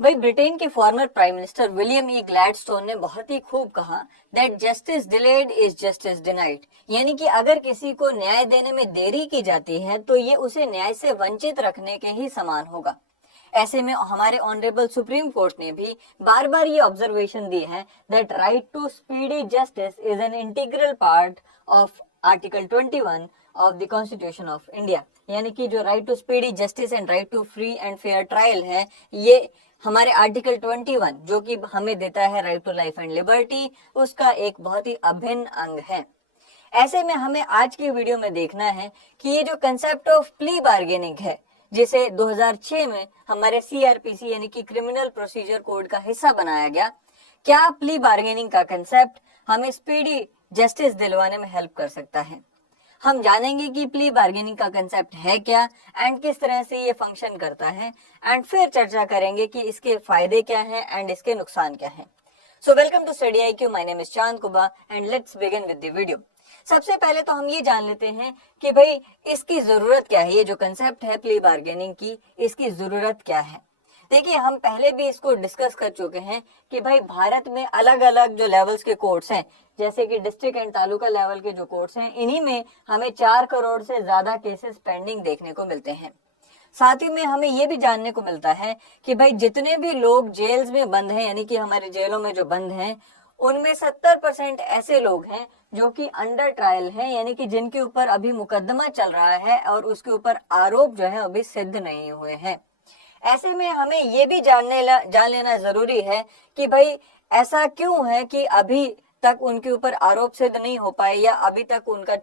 भाई ब्रिटेन के former prime minister William ई Gladstone ने बहुत ही खूब कहा that justice delayed is justice denied, यानी कि अगर किसी को न्याय देने में देरी की जाती है तो ये उसे न्याय से वंचित रखने के ही समान होगा। ऐसे में हमारे ऑनरेबल सुप्रीम कोर्ट ने भी बार बार ये ऑब्जर्वेशन दी है that right to speedy justice is an integral part of article 21 of the constitution of India, यानी कि जो right to speedy justice and right to free and fair trial है, ये हमारे आर्टिकल 21 जो कि हमें देता है right to life and liberty, उसका एक बहुत ही अभिन्न अंग है। ऐसे में हमें आज की वीडियो में देखना है कि ये जो कंसेप्ट ऑफ प्ली बार्गेनिंग है, जिसे 2006 में हमारे सीआरपीसी यानी कि क्रिमिनल प्रोसीजर कोड का हिस्सा बनाया गया, क्या प्ली बार्गेनिंग का कंसेप्ट हमें स्पीडी जस्टिस दिलवाने में हेल्प कर सकता है। हम जानेंगे कि प्ली बार्गेनिंग का कंसेप्ट है क्या एंड किस तरह से ये फंक्शन करता है, एंड फिर चर्चा करेंगे कि इसके फायदे क्या हैं एंड इसके नुकसान क्या हैं। So welcome to study IQ, my name is Chand Kuba and let's begin with the video. सबसे पहले तो हम ये जान लेते हैं कि भाई इसकी जरूरत क्या है, ये जो कंसेप्ट है प्ली बार्गेनिंग की, इसकी जरूरत क्या है। देखिए, हम पहले भी इसको डिस्कस कर चुके हैं कि भाई भारत में अलग अलग जो लेवल्स के कोर्ट्स हैं, जैसे कि डिस्ट्रिक्ट एंड तालुका लेवल के जो कोर्ट्स हैं, इन्हीं में हमें 4 करोड़ से ज्यादा केसेस पेंडिंग देखने को मिलते हैं। साथ ही में हमें ये भी जानने को मिलता है कि भाई जितने भी लोग जेल्स में बंद हैं, यानी कि हमारे जेलों में जो बंद हैं, उनमें 70% ऐसे लोग हैं जो कि अंडर ट्रायल हैं, यानी कि जिनके ऊपर अभी मुकदमा चल रहा है और उसके ऊपर आरोप जो है अभी सिद्ध नहीं हुए हैं। ऐसे में हमें ये भी जान लेना जरूरी है कि भाई ऐसा क्यों है कि अभी तक उनके ऊपर आरोप सिद्ध नहीं हो पाए, या अभी तक उनका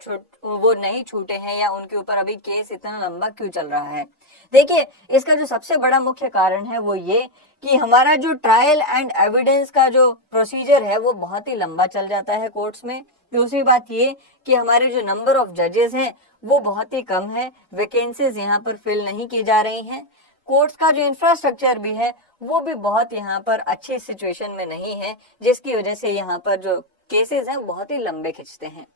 वो नहीं छूटे हैं, या उनके ऊपर अभी केस इतना लंबा क्यों चल रहा है। देखिए, इसका जो सबसे बड़ा मुख्य कारण है वो ये कि हमारा जो ट्रायल एंड एविडेंस का जो प्रोसीजर है वो बहुत ही लंबा चल जाता है कोर्ट्स में। दूसरी बात ये कि हमारे जो नंबर ऑफ जजेस हैं वो बहुत ही कम है, वैकेंसीज यहाँ पर फिल नहीं की जा रही हैं। कोर्ट्स का जो इंफ्रास्ट्रक्चर भी है वो भी बहुत यहाँ पर अच्छी सिचुएशन में नहीं है, जिसकी वजह से यहाँ पर जो केसेस हैं बहुत ही लंबे खिंचते हैं।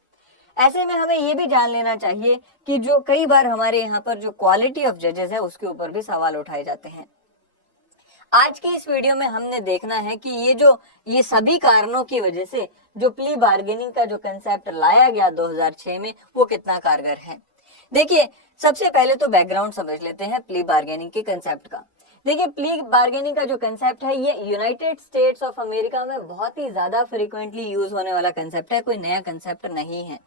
ऐसे में हमें ये भी जान लेना चाहिए कि जो कई बार हमारे यहाँ पर जो क्वालिटी ऑफ जजेस है उसके ऊपर भी सवाल उठाए जाते हैं। आज की इस वीडियो में हमने देखना है कि ये सभी कारणों की वजह से जो प्ली बार्गेनिंग का जो कंसेप्ट लाया गया 2006 में वो कितना कारगर है। देखिए, सबसे पहले तो बैकग्राउंड समझ लेते हैं प्ली बार्गेनिंग के कंसेप्ट का। देखिए, प्ली बार्गेनिंग का जो कंसेप्ट है ये यूनाइटेड स्टेट्स ऑफ अमेरिका में बहुत ही ज्यादा फ्रीक्वेंटली यूज होने वाला कंसेप्ट है, कोई नया कंसेप्ट नहीं है।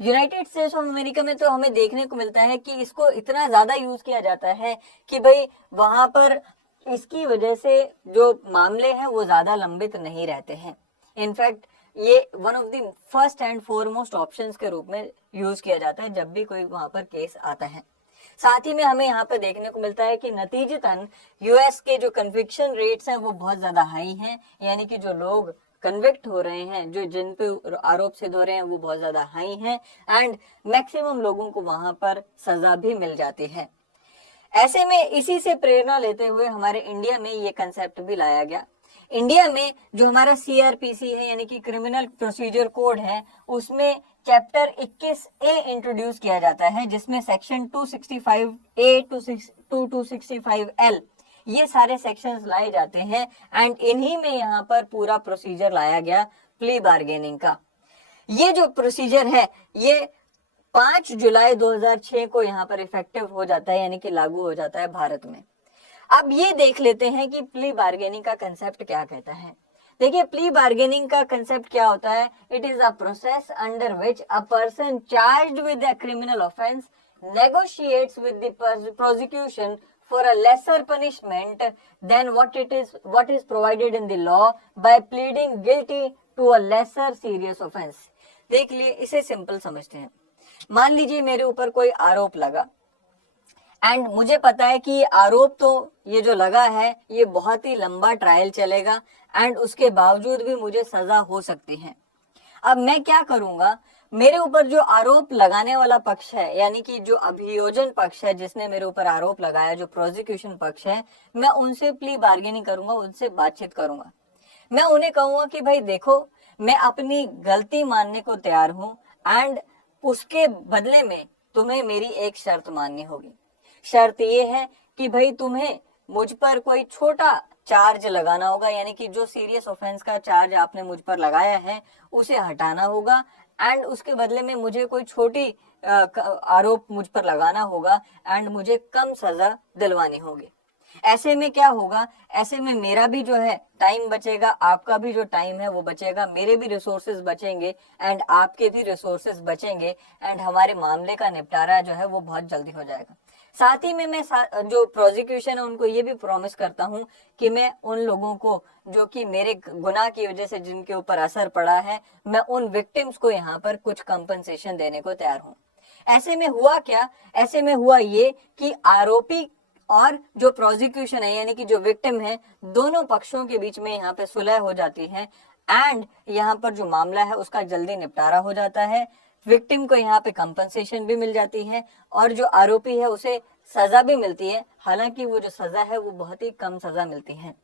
यूनाइटेड स्टेट्स ऑफ अमेरिका में तो हमें देखने को मिलता है कि इसको इतना ज्यादा यूज किया जाता है कि भाई वहां पर इसकी वजह से जो मामले हैं वो ज्यादा लंबित नहीं रहते हैं। इनफैक्ट ये one of the first and foremost options के रूप में यूज किया जाता है जब भी कोई वहां पर केस आता है। साथ ही में हमें यहाँ पर देखने को मिलता है कि नतीजतन यूएस के जो कन्विक्शन रेट्स हैं वो बहुत ज्यादा हाई हैं, यानी कि जो लोग कन्विक्ट हो रहे हैं, जो जिन पे आरोप सिद्ध हो रहे हैं वो बहुत ज्यादा हाई हैं, एंड मैक्सिमम लोगों को वहां पर सजा भी मिल जाती है। ऐसे में इसी से प्रेरणा लेते हुए हमारे इंडिया में ये कंसेप्ट भी लाया गया। इंडिया में जो हमारा सीआरपीसी है यानी कि क्रिमिनल प्रोसीजर कोड है, उसमें चैप्टर 21A इंट्रोड्यूस किया जाता है, जिसमें सेक्शन 265A टू 265L ये सारे सेक्शंस लाए जाते हैं, एंड इन्हीं में यहाँ पर पूरा प्रोसीजर लाया गया प्ली बार्गेनिंग का। ये जो प्रोसीजर है ये 5 जुलाई 2006 को यहाँ पर इफेक्टिव हो जाता है, यानी कि लागू हो जाता है भारत में। अब ये देख लेते हैं कि प्ली बार्गेनिंग का कंसेप्ट क्या कहता है। देखिए, प्ली बार्गेनिंग का कंसेप्ट क्या होता है। It is a process under which a person charged with a criminal offence negotiates with the prosecution for a lesser punishment than what is provided in the law by pleading guilty to a lesser serious offense। देख लिए, इसे simple समझते हैं। मान लीजिए मेरे ऊपर कोई आरोप लगा, एंड मुझे पता है कि आरोप तो ये जो लगा है ये बहुत ही लंबा ट्रायल चलेगा, एंड उसके बावजूद भी मुझे सजा हो सकती है। अब मैं क्या करूंगा, मेरे ऊपर जो आरोप लगाने वाला पक्ष है, यानी कि जो अभियोजन पक्ष है जिसने मेरे ऊपर आरोप लगाया, जो प्रोसिक्यूशन पक्ष है, मैं उनसे प्ली बार्गेनिंग करूंगा, उनसे बातचीत करूंगा। मैं उन्हें कहूंगा कि भाई देखो, मैं अपनी गलती मानने को तैयार हूं, एंड उसके बदले में तुम्हें मेरी एक शर्त माननी होगी। शर्त ये है कि भाई तुम्हें मुझ पर कोई छोटा चार्ज लगाना होगा, यानी कि जो सीरियस ऑफेंस का चार्ज आपने मुझ पर लगाया है उसे हटाना होगा, एंड उसके बदले में मुझे कोई छोटी आरोप मुझ पर लगाना होगा, एंड मुझे कम सजा दिलवानी होगी। ऐसे में क्या होगा, ऐसे में मेरा भी जो है टाइम बचेगा, आपका भी जो टाइम है वो बचेगा, मेरे भी रिसोर्सेज बचेंगे एंड आपके भी रिसोर्सेज बचेंगे, एंड हमारे मामले का निपटारा जो है वो बहुत जल्दी हो जाएगा। साथ ही में मैं जो प्रोसिक्यूशन है उनको ये भी प्रॉमिस करता हूँ कि मैं उन लोगों को जो कि मेरे गुनाह की वजह से जिनके ऊपर असर पड़ा है, मैं उन विक्टिम्स को यहाँ पर कुछ कंपनसेशन देने को तैयार हूँ। ऐसे में हुआ क्या, ऐसे में हुआ ये कि आरोपी और जो प्रोसिक्यूशन है यानी कि जो विक्टिम है, दोनों पक्षों के बीच में यहाँ पे सुलह हो जाती है, एंड यहाँ पर जो मामला है उसका जल्दी निपटारा हो जाता है। विक्टिम को यहाँ पे कंपनसेशन भी मिल जाती है और जो आरोपी है उसे सजा भी मिलती है, हालांकि वो जो सजा है वो बहुत ही कम सजा मिलती है।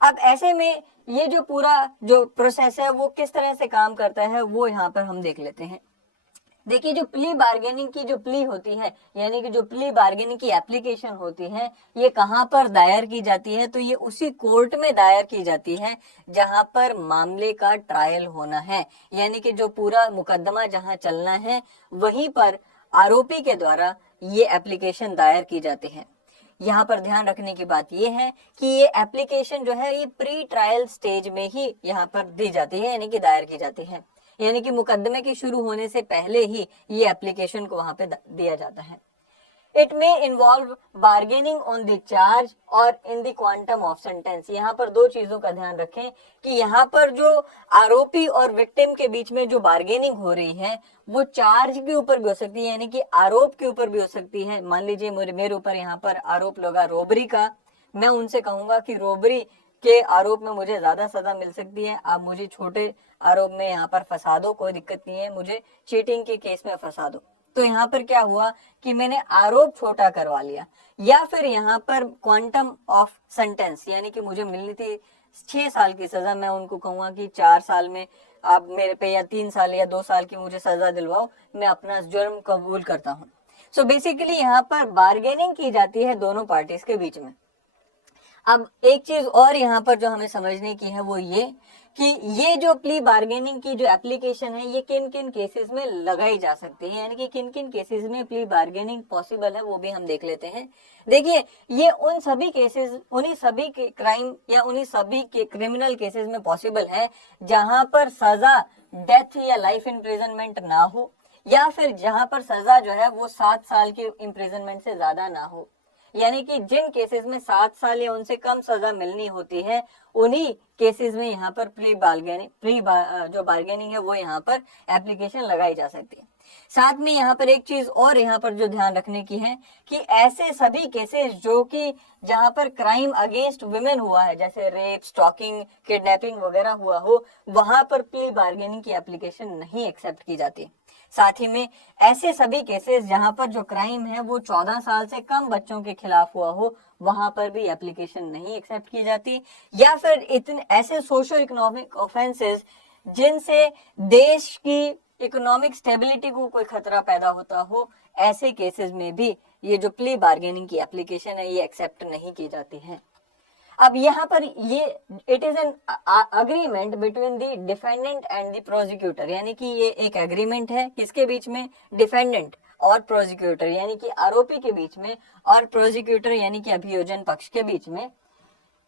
अब ऐसे में ये जो पूरा जो प्रोसेस है वो किस तरह से काम करता है वो यहाँ पर हम देख लेते हैं। देखिए, जो प्ली बार्गेनिंग की जो प्ली होती है यानी कि जो प्ली बार्गेनिंग की एप्लीकेशन होती है, ये कहाँ पर दायर की जाती है, तो ये उसी कोर्ट में दायर की जाती है जहां पर मामले का ट्रायल होना है, यानी कि जो पूरा मुकदमा जहां चलना है वहीं पर आरोपी के द्वारा ये एप्लीकेशन दायर की जाती है। यहाँ पर ध्यान रखने की बात यह है कि ये एप्लीकेशन जो है ये प्री ट्रायल स्टेज में ही यहाँ पर दी जाती है, यानी कि दायर की जाती है, यानी कि मुकदमे के शुरू होने से पहले ही ये एप्लीकेशन को वहां पे दिया जाता है। It may involve bargaining on the charge और in the quantum of sentence. यहाँ पर दो चीजों का ध्यान रखें कि यहाँ पर जो आरोपी और विक्टिम के बीच में जो बार्गेनिंग हो रही है वो चार्ज के ऊपर भी हो सकती है, यानी कि आरोप के ऊपर भी हो सकती है। मान लीजिए मेरे ऊपर यहाँ पर आरोप लगा रोबरी का, मैं उनसे कहूंगा कि रोबरी के आरोप में मुझे ज्यादा सजा मिल सकती है, आप मुझे छोटे आरोप में यहाँ पर फंसा दो, कोई दिक्कत नहीं है, मुझे चीटिंग के केस में फंसा दो। तो यहाँ पर क्या हुआ कि मैंने आरोप छोटा करवा लिया। या फिर यहाँ पर क्वांटम ऑफ सेंटेंस, यानी कि मुझे मिलनी थी 6 साल की सजा, मैं उनको कहूंगा कि 4 साल में आप मेरे पे या 3 साल या 2 साल की मुझे सजा दिलवाओ, मैं अपना जुर्म कबूल करता हूँ। सो बेसिकली यहाँ पर बार्गेनिंग की जाती है दोनों पार्टीज के बीच में। अब एक चीज और यहाँ पर जो हमें समझने की है वो ये कि ये जो प्ली बार्गेनिंग की जो एप्लीकेशन है ये किन किन केसेस में लगाई जा सकती है, यानी कि किन किन केसेस में प्ली बार्गेनिंग पॉसिबल है वो भी हम देख लेते हैं। देखिए, ये उन सभी केसेस, उन्हीं सभी के क्राइम या उन्हीं सभी के क्रिमिनल केसेस में पॉसिबल है जहां पर सजा डेथ या लाइफ इम्प्रिजनमेंट ना हो, या फिर जहां पर सजा जो है वो 7 साल की इम्प्रिजनमेंट से ज्यादा ना हो। यानी कि जिन केसेस में 7 साल या उनसे कम सजा मिलनी होती है उन्हीं केसेस में यहाँ पर जो बार्गेनिंग है वो यहाँ पर एप्लीकेशन लगाई जा सकती है। साथ में यहाँ पर एक चीज और यहाँ पर जो ध्यान रखने की है कि ऐसे सभी केसेस जो कि जहाँ पर क्राइम अगेंस्ट वुमेन हुआ है, जैसे रेप, स्टॉकिंग, किडनैपिंग वगैरह हुआ हो, वहां पर प्ली बार्गेनिंग की एप्लीकेशन नहीं एक्सेप्ट की जाती। साथ ही में ऐसे सभी केसेस जहां पर जो क्राइम है वो 14 साल से कम बच्चों के खिलाफ हुआ हो, वहां पर भी एप्लीकेशन नहीं एक्सेप्ट की जाती। या फिर इतने ऐसे सोशो इकोनॉमिक ऑफेंसेस जिनसे देश की इकोनॉमिक स्टेबिलिटी को कोई खतरा पैदा होता हो, ऐसे केसेस में भी ये जो प्ली बार्गेनिंग की एप्लीकेशन है ये एक्सेप्ट नहीं की जाती है। अब यहाँ पर ये it is an agreement between the defendant and the prosecutor, यानी कि ये एक एग्रीमेंट है किसके बीच में, डिफेंडेंट और प्रोसिक्यूटर यानी कि आरोपी के बीच में, और प्रोसिक्यूटर यानी कि अभियोजन पक्ष के बीच में।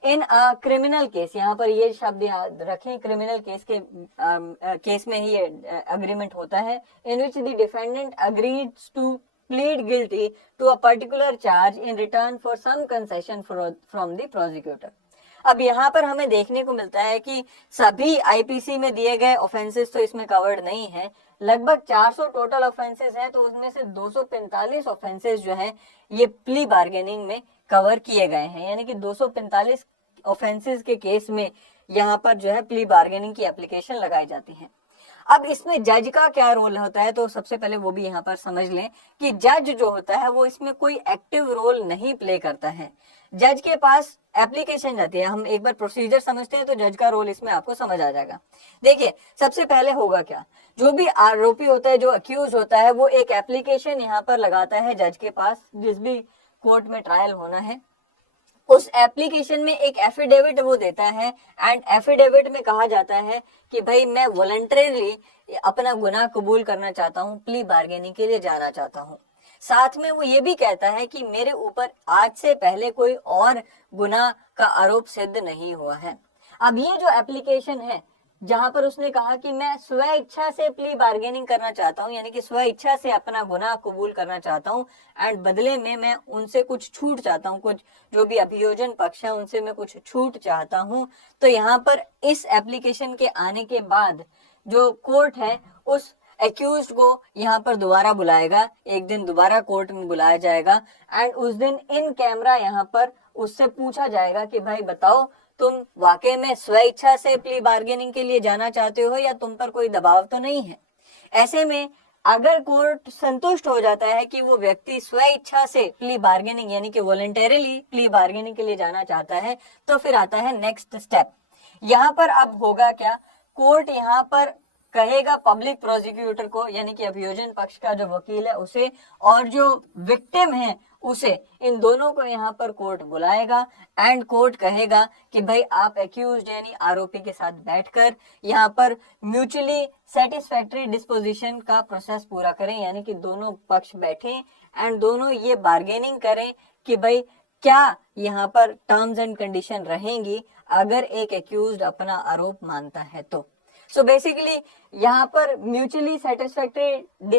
इन क्रिमिनल केस, यहाँ पर ये शब्द याद रखें, क्रिमिनल केस के केस में ही ये अग्रीमेंट होता है, in which the defendant agrees to plead guilty to a particular charge in return for some concession from the prosecutor। अब यहाँ पर हमें देखने को मिलता है कि सभी आईपीसी में दिए गए ऑफेंसेस तो इसमें कवर्ड नहीं है, लगभग 400 टोटल ऑफेंसेस हैं, तो उसमें से 245 ऑफेंसेस जो है ये प्ली बार्गेनिंग में कवर किए गए हैं, यानी कि 245 ऑफेंसेस के केस में यहाँ पर जो है प्ली बार्गेनिंग की एप्लीकेशन लगाई जाती है। अब इसमें जज का क्या रोल होता है, तो सबसे पहले वो भी यहाँ पर समझ लें कि जज जो होता है वो इसमें कोई एक्टिव रोल नहीं प्ले करता है। जज के पास एप्लीकेशन जाती है, हम एक बार प्रोसीजर समझते हैं तो जज का रोल इसमें आपको समझ आ जाएगा। देखिए, सबसे पहले होगा क्या, जो भी आरोपी होता है, जो अक्यूज होता है, वो एक एप्लीकेशन यहाँ पर लगाता है जज के पास, जिस भी कोर्ट में ट्रायल होना है, उस एप्लीकेशन में एक एफिडेविट वो देता है एंड एफिडेविट में कहा जाता है कि भाई मैं वॉलंटरीली अपना गुनाह कबूल करना चाहता हूँ, प्ली बार्गेनिंग के लिए जाना चाहता हूँ। साथ में वो ये भी कहता है कि मेरे ऊपर आज से पहले कोई और गुनाह का आरोप सिद्ध नहीं हुआ है। अब ये जो एप्लीकेशन है जहां पर उसने कहा कि मैं स्व इच्छा से प्ली बार्गेनिंग करना चाहता हूं, यानी कि स्व इच्छा से अपना गुनाह कबूल करना चाहता हूं एंड बदले में मैं उनसे कुछ छूट चाहता हूं, कुछ जो भी अभियोजन पक्ष है उनसे मैं कुछ छूट चाहता हूं, तो यहाँ पर इस एप्लीकेशन के आने के बाद जो कोर्ट है उस एक्यूज को यहाँ पर दोबारा बुलाएगा, एक दिन दोबारा कोर्ट में बुलाया जाएगा एंड उस दिन इन कैमरा यहाँ पर उससे पूछा जाएगा कि भाई बताओ तुम वाकई में स्व इच्छा से प्ली बार्गेनिंग के लिए जाना चाहते हो या तुम पर कोई दबाव तो नहीं है। ऐसे में अगर कोर्ट संतुष्ट हो जाता है कि वो व्यक्ति स्व इच्छा से प्ली बार्गेनिंग यानी कि वॉलंटरीली प्ली बार्गेनिंग के लिए जाना चाहता है, तो फिर आता है नेक्स्ट स्टेप। यहाँ पर अब होगा क्या, कोर्ट यहाँ पर कहेगा पब्लिक प्रोसिक्यूटर को यानी कि अभियोजन पक्ष का जो वकील है उसे और जो विक्टिम है उसे, इन दोनों को यहाँ पर कोर्ट बुलाएगा एंड कोर्ट कहेगा कि भाई आप एक्यूज्ड यानी आरोपी के साथ बैठकर यहाँ पर म्यूचुअली सेटिस्फैक्टरी डिस्पोजिशन का प्रोसेस पूरा करें, यानी कि दोनों पक्ष बैठें एंड दोनों ये बार्गेनिंग करें कि भाई क्या यहाँ पर टर्म्स एंड कंडीशन रहेंगी अगर एक एक्यूज्ड अपना आरोप मानता है तो। सो बेसिकली यहाँ पर म्यूचुअली सेटिस्फैक्टरी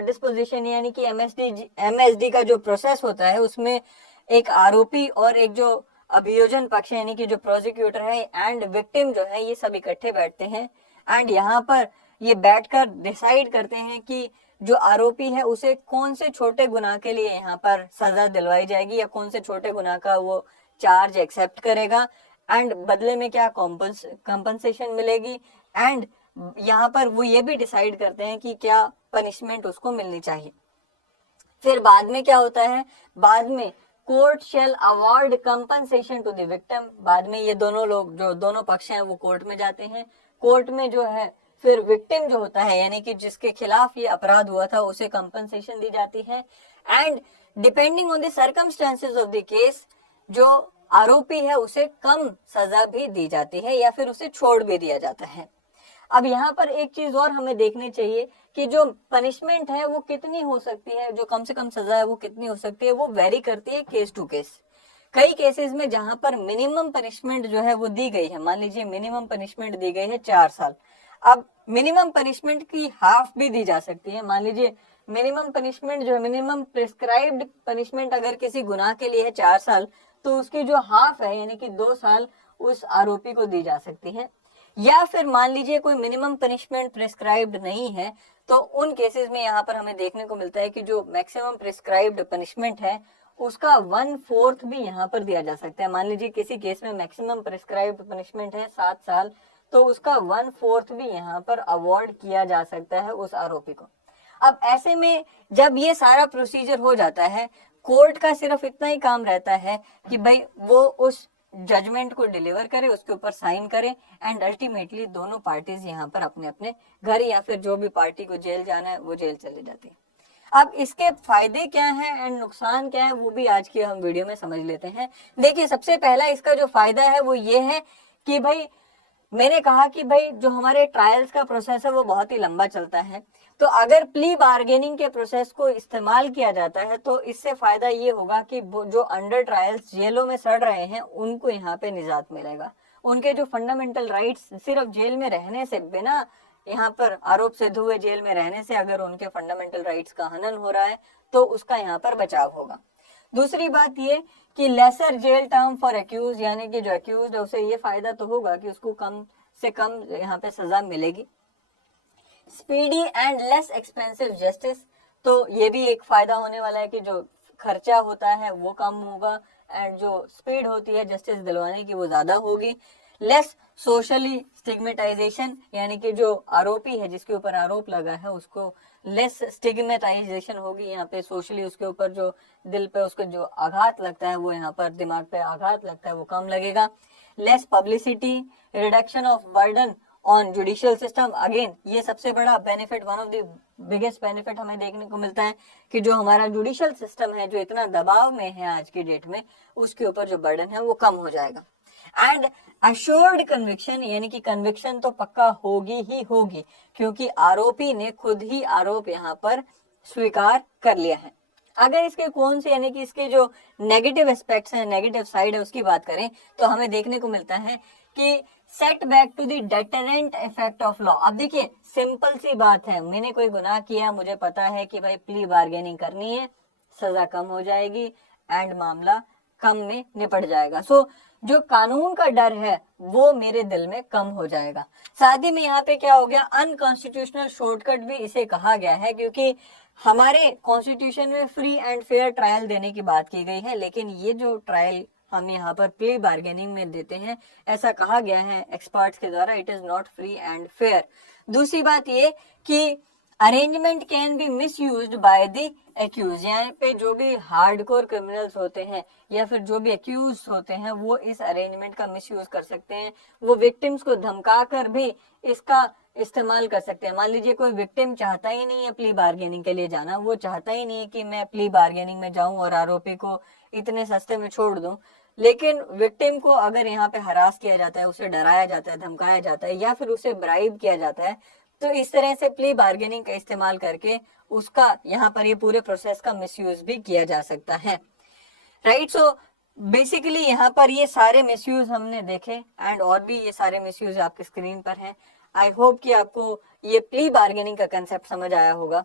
डिस्पोजिशन यानी कि एमएसडी का जो प्रोसेस होता है उसमें एक आरोपी और एक जो अभियोजन पक्ष यानी कि जो प्रोसिक्यूटर है एंड विक्टिम जो है ये सब इकट्ठे बैठते हैं एंड यहाँ पर ये बैठकर डिसाइड करते हैं कि जो आरोपी है उसे कौन से छोटे गुनाह के लिए यहाँ पर सजा दिलवाई जाएगी या कौन से छोटे गुनाह का वो चार्ज एक्सेप्ट करेगा एंड बदले में क्या कॉम्पनसेशन मिलेगी एंड यहाँ पर वो ये भी डिसाइड करते हैं कि क्या पनिशमेंट उसको मिलनी चाहिए। फिर बाद में क्या होता है, बाद में court shall award compensation to the victim. बाद में ये दोनों लोग जो दोनों पक्ष हैं वो कोर्ट में जाते हैं, कोर्ट में जो है फिर विक्टिम जो होता है यानी कि जिसके खिलाफ ये अपराध हुआ था उसे कंपनसेशन दी जाती है and depending on the circumstances of the case जो आरोपी है उसे कम सजा भी दी जाती है या फिर उसे छोड़ भी दिया जाता है। अब यहाँ पर एक चीज और हमें देखनी चाहिए कि जो पनिशमेंट है वो कितनी हो सकती है, जो कम से कम सजा है वो कितनी हो सकती है, वो वेरी करती है केस टू केस। कई केसेस में जहां पर मिनिमम पनिशमेंट जो है वो दी गई है, मान लीजिए मिनिमम पनिशमेंट दी गई है 4 साल, अब मिनिमम पनिशमेंट की हाफ भी दी जा सकती है। मान लीजिए मिनिमम पनिशमेंट जो है, मिनिमम प्रिस्क्राइब्ड पनिशमेंट अगर किसी गुनाह के लिए है 4 साल, तो उसकी जो हाफ है यानी कि 2 साल उस आरोपी को दी जा सकती है। या फिर मान लीजिए कोई मिनिमम पनिशमेंट प्रिस्क्राइब्ड नहीं है, तो उन केसेस में यहाँ पर हमें देखने को मिलता है कि जो मैक्सिमम प्रिस्क्राइब्ड पनिशमेंट है उसका 1/4 भी यहाँ पर दिया जा सकता है। मान लीजिए किसी केस में मैक्सिमम प्रिस्क्राइब्ड पनिशमेंट है 7 साल, तो उसका 1/4 भी यहाँ पर अवॉर्ड किया जा सकता है उस आरोपी को। अब ऐसे में जब ये सारा प्रोसीजर हो जाता है, कोर्ट का सिर्फ इतना ही काम रहता है कि भाई वो उस जजमेंट को डिलीवर करे, उसके ऊपर साइन करे एंड अल्टीमेटली दोनों पार्टीज यहाँ पर अपने अपने घर या फिर जो भी पार्टी को जेल जाना है वो जेल चले जाती है। अब इसके फायदे क्या हैं एंड नुकसान क्या है वो भी आज की हम वीडियो में समझ लेते हैं। देखिए सबसे पहला इसका जो फायदा है वो ये है कि भाई मैंने कहा कि भाई जो हमारे ट्रायल्स का प्रोसेस है वो बहुत ही लंबा चलता है, तो अगर प्ली बार्गेनिंग के प्रोसेस को इस्तेमाल किया जाता है तो इससे फायदा ये होगा कि जो अंडर ट्रायल्स जेलों में सड़ रहे हैं उनको यहाँ पे निजात मिलेगा। उनके जो फंडामेंटल राइट्स, सिर्फ जेल में रहने से, बिना यहाँ पर आरोप सिद्ध हुए जेल में रहने से अगर उनके फंडामेंटल राइट्स का हनन हो रहा है तो उसका यहाँ पर बचाव होगा। दूसरी बात ये कि lesser jail term for accused, यानी कि जो एक्यूज है उसे ये फायदा तो होगा कि उसको कम से कम यहाँ पे सजा मिलेगी। Speedy and less expensive justice, तो ये भी एक फायदा होने वाला है कि जो खर्चा होता है वो कम होगा एंड जो स्पीड होती है जस्टिस दिलवाने की वो ज्यादा होगी। लेस सोशली स्टिग्मेटाइजेशन, यानी कि जो आरोपी है जिसके ऊपर आरोप लगा है उसको लेस स्टिग्मेटाइजेशन होगी यहाँ पे, सोशली उसके ऊपर जो दिल पे उसको जो आघात लगता है वो यहाँ पर दिमाग पे आघात लगता है वो कम लगेगा। Less publicity, reduction of burden on judicial system. Again ये सबसे बड़ा benefit, one of the biggest benefit हमें देखने को मिलता है कि जो हमारा जुडिशियल सिस्टम है जो इतना दबाव में है आज की डेट में, उसके ऊपर जो बर्डन है वो कम हो जाएगा। एंड अश्योर्ड कन्विक्शन, यानी कि कन्विक्शन तो पक्का होगी ही होगी, क्योंकि आरोपी ने खुद ही आरोप यहाँ पर स्वीकार कर लिया है। अगर इसके कौन से, यानी कि इसके जो नेगेटिव एस्पेक्ट्स हैं, नेगेटिव साइड है, उसकी बात करें तो हमें देखने को मिलता है कि set back to the deterrent effect of law. अब देखिए सिंपल सी बात है, मैंने कोई गुनाह किया, मुझे पता है कि भाई प्ली बार्गेनिंग करनी है, सजा कम हो जाएगी एंड मामला कम में निपट जाएगा। सो जो कानून का डर है वो मेरे दिल में कम हो जाएगा। साथ ही में यहाँ पे क्या हो गया, अनकॉन्स्टिट्यूशनल शॉर्टकट भी इसे कहा गया है, क्योंकि हमारे कॉन्स्टिट्यूशन में फ्री एंड फेयर ट्रायल देने की बात की गई है, लेकिन ये जो ट्रायल हम यहाँ पर प्ली बार्गेनिंग में देते हैं, ऐसा कहा गया है एक्सपर्ट्स के द्वारा, it is not free and fair. दूसरी बात ये कि arrangement can be misuse by the accused, यहाँ पे जो भी हार्डकोर क्रिमिनल्स होते हैं या फिर जो भी एक्यूज होते हैं वो इस अरेंजमेंट का मिस यूज कर सकते हैं। वो विक्टिम्स को धमका कर भी इसका इस्तेमाल कर सकते हैं। मान लीजिए कोई विक्टिम चाहता ही नहीं है प्ली बार्गेनिंग के लिए जाना, वो चाहता ही नहीं है कि मैं प्ली बार्गेनिंग में जाऊं और आरोपी को इतने सस्ते में छोड़ दूं, लेकिन विक्टिम को अगर यहाँ पे हरास किया जाता है, उसे डराया जाता है, धमकाया जाता है या फिर उसे ब्राइब किया जाता है, तो इस तरह से प्ली बार्गेनिंग का इस्तेमाल करके उसका यहाँ पर ये पूरे प्रोसेस का मिसयूज भी किया जा सकता है। राइट, सो बेसिकली यहाँ पर ये सारे मिसयूज हमने देखे एंड और भी ये सारे मिसयूज आपके स्क्रीन पर हैं। आई होप कि आपको ये प्ली बार्गेनिंग का कंसेप्ट समझ आया होगा।